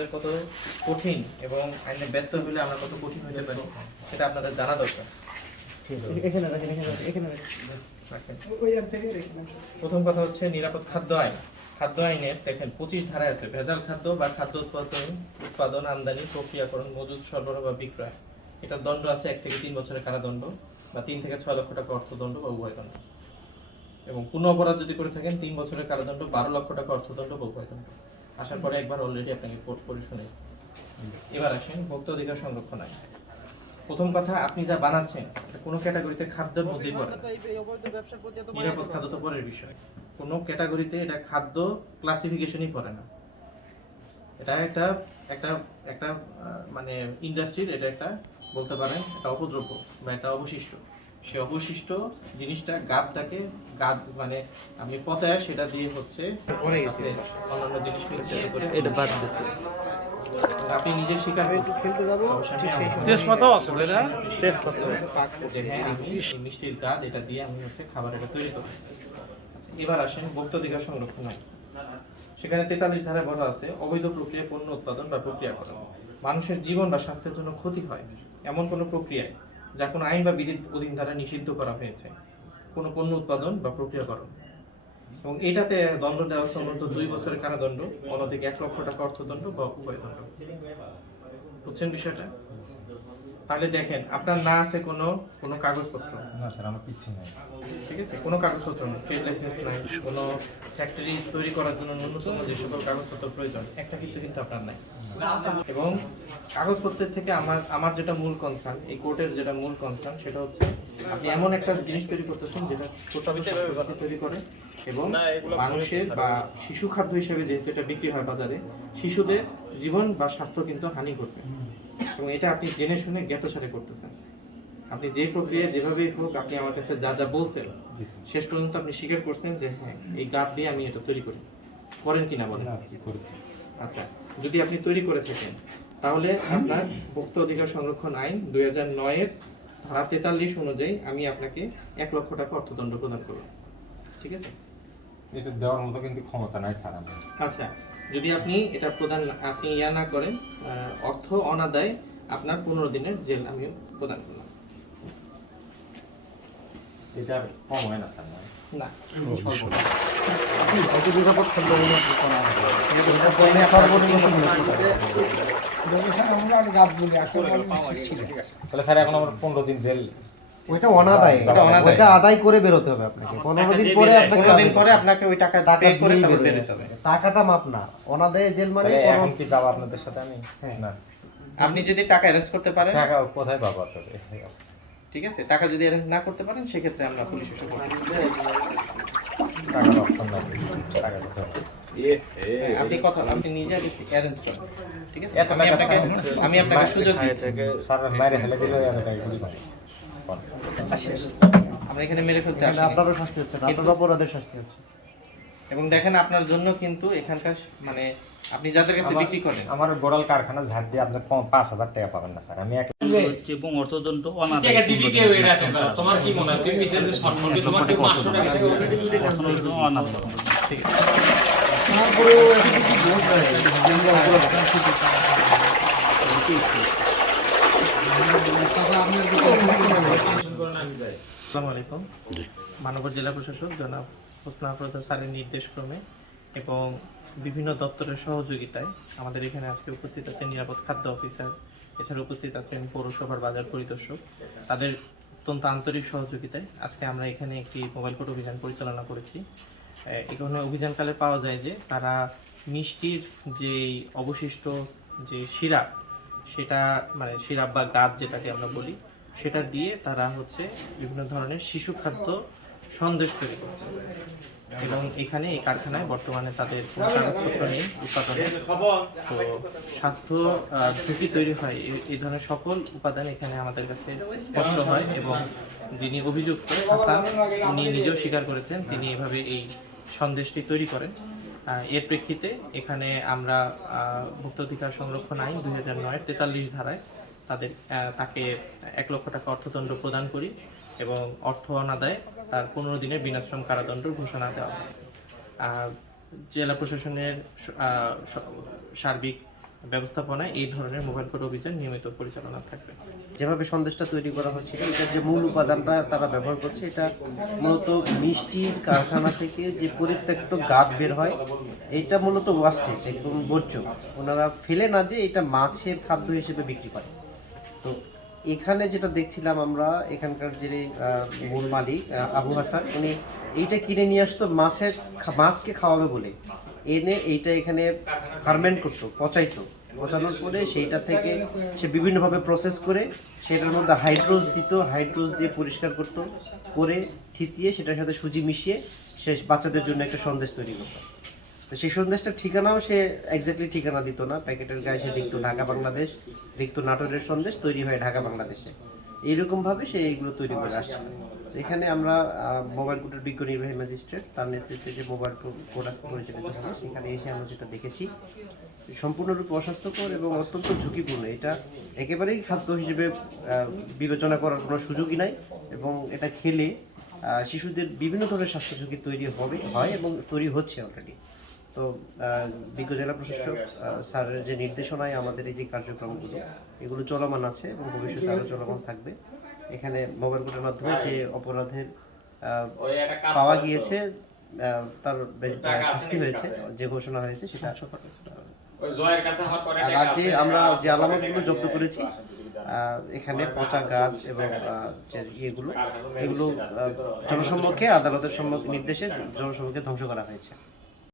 আমাদের কত কঠিন এবং আইনে ব্যর্থ হলে আমরা কত কঠিন হতে পারি সেটা আপনাদের জানা দরকার। এখানে রাখেন এখানে রাখেন, এখানে রাখেন। প্রথম কথা হচ্ছে নিরাপদ খাদ্য আইন। খাদ্য আইনের দেখেন পঁচিশ ধারায় আছে ভেজাল খাদ্য বা খাদ্য উৎপাদন উৎপাদন আমদানি প্রক্রিয়াকরণ মজুদ সরবরাহ বা বিক্রয়। এটার দণ্ড আছে এক থেকে তিন বছরের কারাদণ্ড বা তিন থেকে ছয় লক্ষ টাকা অর্থদণ্ড বা উভয় দণ্ড। এবং পুনঃ অপরাধ যদি করে থাকেন তিন বছরের কারাদণ্ড বারো লক্ষ টাকা অর্থদণ্ড বা উভয় দণ্ড। আসার পরে একবার অলরেডি আপনাকে কোর্ট করে শুনেছি। এবার আসেন, ভোক্তা অধিকার সংরক্ষণ আইন প্রথম কথা, আপনি যা বানাচ্ছেন, এটা কোনো ক্যাটাগরিতে খাদ্যের মধ্যেই পড়ে নিরাপদ খাদ্য তো পরের বিষয়। কোনো ক্যাটাগরিতে এটা খাদ্য ক্লাসিফিকেশনই পড়ে না। এটা একটা একটা একটা মানে ইন্ডাস্ট্রির এটা একটা বলতে পারেন, একটা অপদ্রব্য বা একটা অবশিষ্ট। সে অবশিষ্ট জিনিসটা গাদটাকে গাদ মানে আপনি পচায় সেটা দিয়ে হচ্ছে অন্যান্য জিনিস করে এটা বাদ দিচ্ছি। আপনি নিজে আমি একটু খেলতে যাব? তেজপাতাও আছে তাই না তেজপাতা হ্যাঁ মিষ্টির গাদ এটা দিয়ে আমি হচ্ছে খাবার এটা তৈরি করব। আচ্ছা, এবার আসেন ভোক্তা অধিকার সংরক্ষণ আইন। সেখানে তেতাল্লিশ ধারায় বলা আছে অবৈধ প্রক্রিয়া পণ্য উৎপাদন বা প্রক্রিয়াকরণ। মানুষের জীবন বা স্বাস্থ্যের জন্য ক্ষতি হয় এমন কোনো প্রক্রিয়ায়। যা কোনো আইন বা বিধির অধীন দ্বারা নিষিদ্ধ করা হয়েছে। কোনো পণ্য উৎপাদন বা প্রক্রিয়াকরণ। এবং এটাতে দণ্ড দেওয়া সম্ভবত দুই বছরের কারাদণ্ড অন্যদিকে এক লক্ষ টাকা অর্থদণ্ড বা উভয় দণ্ড বুঝছেন বিষয়টা? তাহলে দেখেন আপনার না আছে কোনো কোনো কাগজপত্র? না স্যার আমার কিচ্ছু নাই। ঠিক আছে? কোনো কাগজপত্র নেই ট্রেড লাইসেন্স নাই কোনো ফ্যাক্টরি তৈরি করার জন্য ন্যূনতম যে সকল কাগজপত্র প্রয়োজন একটা কিছু কিন্তু আপনার নাই। এবং কাগজপত্রের থেকে আমার আমার যেটা মূল কনসার্ন এই কোর্টের যেটা মূল কনসার্ন সেটা হচ্ছে আপনি এমন একটা জিনিস তৈরি করতেছেন যেটা টোটাল তৈরি করে এবং মানুষের বা শিশু খাদ্য হিসেবে যেহেতু এটা বিক্রি হয় বাজারে শিশুদের জীবন বা স্বাস্থ্য কিন্তু হানি করবে। এবং এটা আপনি জেনে শুনে জ্ঞাতসারে করতেছেন। আপনি যে প্রক্রিয়া যেভাবেই হোক আপনি আমার কাছে যা যা বলছেন শেষ পর্যন্ত আপনি স্বীকার করছেন যে হ্যাঁ এই গাছ দিয়ে আমি এটা তৈরি করি। করেন কিনা বলেন? আচ্ছা যদি আপনি তৈরি করে থাকেন তাহলে আপনার ভোক্তা অধিকার সংরক্ষণ আইন দুই হাজার নয়ের ধারা তেতাল্লিশ অনুযায়ী আমি আপনাকে এক লক্ষ টাকা অর্থদণ্ড প্রদান করব। ঠিক আছে? এটা দেওয়ার মতো কিন্তু ক্ষমতা নাই স্যার আচ্ছা যদি আপনি এটা প্রদান আপনি ইয়া না করেন অর্থ অনাদায় আপনার পনেরো দিনের জেল আমি প্রদান করলাম। এটা কম হয় না স্যার না। না সর্বোচ্চ। অত নিরাপদ খাদ্য হলে আপনি করা হবে। পরে সর্বনিম্ন মূল্য করা হবে। তাহলে স্যার এখন আমার পনেরো দিন জেল। ওইটা অনাদায়। ওইটা আদায় করে বেরোতে হবে আপনাকে। পনেরো দিন পরে আপনাকে দিন পরে আপনাকে ওই টাকা টাকা করে বেরোতে বেরোতে হবে। হবে। টাকাটা মাপ না। অনাদায়ে জেল মানে এখন কি যাব আপনাদের সাথে আমি? হ্যাঁ। না। আপনি যদি টাকা অ্যারেঞ্জ করতে পারেন টাকা কোথায় পাবো তবে ঠিক আছে টাকা যদি অ্যারেঞ্জ না করতে পারেন সেক্ষেত্রে আমরা পুলিশ এসে টাকার অপশন নাই। টাকা দিতে হবে হ্যাঁ, আপনি কথা আপনি নিজে অ্যারেঞ্জ করেন। ঠিক আছে? আমি আপনাকে আমি আপনাকে সুযোগ দিচ্ছি। স্যার দিলে গুলি পাই আমরা এখানে মেরে ফেলতে। আপনারও শাস্তি হচ্ছে না আপনার অপরাধের শাস্তি হচ্ছে। এবং দেখেন আপনার জন্য কিন্তু এখানকার মানে আপনি যাদের কাছে বিক্রি করেন আমার গোড়াল কারখানা ঝাড় দিয়ে আপনার পাঁচ হাজার টাকা পাবেন না স্যার আমি এক এবং অর্থদণ্ড অনাদায়ী টাকা দিবি কে ওই তোমার কি মনে হয় তুমি পাঁচশো টাকা থেকে already দিলে না? অর্থদণ্ড অনাদায়ী তারপরেও এদিকে কি ভোট দেয়? যেমন অপরাধ। তারপরে আপনার কি কোনো সমস্যা নেই? আসসালামু আলাইকুম মানবর জেলা প্রশাসক জনাব হোসনা আফরোজা স্যারের নির্দেশক্রমে এবং বিভিন্ন দপ্তরের সহযোগিতায় আমাদের এখানে আজকে উপস্থিত আছেন নিরাপদ খাদ্য অফিসার, এছাড়া উপস্থিত আছেন পৌরসভার বাজার পরিদর্শক। তাদের অত্যন্ত আন্তরিক সহযোগিতায় আজকে আমরা এখানে একটি মোবাইল কোর্ট অভিযান পরিচালনা করেছি। এখানে অভিযানকালে পাওয়া যায় যে তারা মিষ্টির যে অবশিষ্ট যে সিরাপ, সেটা মানে সিরাপ বা গাছ যেটাকে আমরা বলি, সেটা দিয়ে তারা হচ্ছে বিভিন্ন ধরনের শিশু খাদ্য সন্দেশ তৈরি করছে। এবং এখানে এই কারখানায় বর্তমানে তাদের কাগজপত্র নেই উৎপাদনে। তো স্বাস্থ্য ঝুঁকি তৈরি হয় এই- ধরনের সকল উপাদান এখানে আমাদের কাছে স্পষ্ট হয় এবং যিনি অভিযুক্ত হাসান উনি নিজেও স্বীকার করেছেন তিনি এভাবে এই সন্দেশটি তৈরি করেন। এর প্রেক্ষিতে এখানে আমরা আহ, ভোক্তা অধিকার সংরক্ষণ আইন দুই হাজার নয়ের তেতাল্লিশ ধারায় তাদের তাকে এক লক্ষ টাকা অর্থদণ্ড প্রদান করি এবং অর্থ অনাদায় তার পনেরো দিনের বিনাশ্রম কারাদণ্ড ঘোষণা দেওয়া হয় আহ, জেলা প্রশাসনের সার্বিক ব্যবস্থাপনায় এই ধরনের মোবাইল কোর্ট অভিযান নিয়মিত পরিচালনা থাকবে। যেভাবে সন্দেশটা তৈরি করা হচ্ছে এটার যে মূল উপাদানটা তারা ব্যবহার করছে এটা মূলত মিষ্টির কারখানা থেকে যে পরিত্যক্ত গাদ বের হয় এটা মূলত ওয়াস্টেজ একদম বর্জ্য। ওনারা ফেলে না দিয়ে এটা মাছের খাদ্য হিসেবে বিক্রি করে। তো এখানে যেটা দেখছিলাম আমরা, এখানকার যিনি মূল মালিক আবু হাসান, উনি এইটা কিনে নিয়ে আসতো মাছের মাছকে খাওয়াবে বলে। এনে এইটা এখানে ফার্মেন্ট করতো, পচাইতো। পচানোর পরে সেইটা থেকে সে বিভিন্নভাবে প্রসেস করে, সেটার মধ্যে হাইড্রোজ দিত হাইড্রোজ দিয়ে পরিষ্কার করতো, করে থিতিয়ে সেটার সাথে সুজি মিশিয়ে সে বাচ্চাদের জন্য একটা সন্দেশ তৈরি করতো। সেই সন্দেশটার ঠিকানাও সে এক্স্যাক্টলি ঠিকানা দিত না। প্যাকেটের গায়ে সে ঢাকা বাংলাদেশ নাটোরের সন্দেশ তৈরি হয় ঢাকা বাংলাদেশে। এইরকম ভাবে সে এইগুলো তৈরি করে আসছে। এখানে আমরা মোবাইল কোর্টের বিজ্ঞ নির্বাহী ম্যাজিস্ট্রেট, তার নেতৃত্বে যে মোবাইল কোর্ট পরিচালিত হবে, সেখানে এসে আমরা যেটা দেখেছি, সম্পূর্ণরূপে অস্বাস্থ্যকর এবং অত্যন্ত ঝুঁকিপূর্ণ। এটা একেবারেই খাদ্য হিসেবে বিবেচনা করার কোনো সুযোগই নাই এবং এটা খেলে শিশুদের বিভিন্ন ধরনের স্বাস্থ্য ঝুঁকি তৈরি হবে, হয় এবং তৈরি হচ্ছে অলরেডি তো বিজ্ঞ জেলা প্রশাসক স্যারের যে নির্দেশনায় আমাদের এই যে কার্যক্রমগুলো এগুলো চলমান আছে এবং ভবিষ্যতে আরও চলমান থাকবে। এখানে মোবাইল কোর্টের মাধ্যমে যে অপরাধের পাওয়া গিয়েছে তার শাস্তি হয়েছে যে ঘোষণা হয়েছে সেটা কাছে আর যে আমরা যে আলামতগুলো জব্দ করেছি এখানে পচা গাছ এবং এগুলো আহ, জনসম্মুখে আদালতের সম্মুখ নির্দেশে জনসম্মুখে ধ্বংস করা হয়েছে।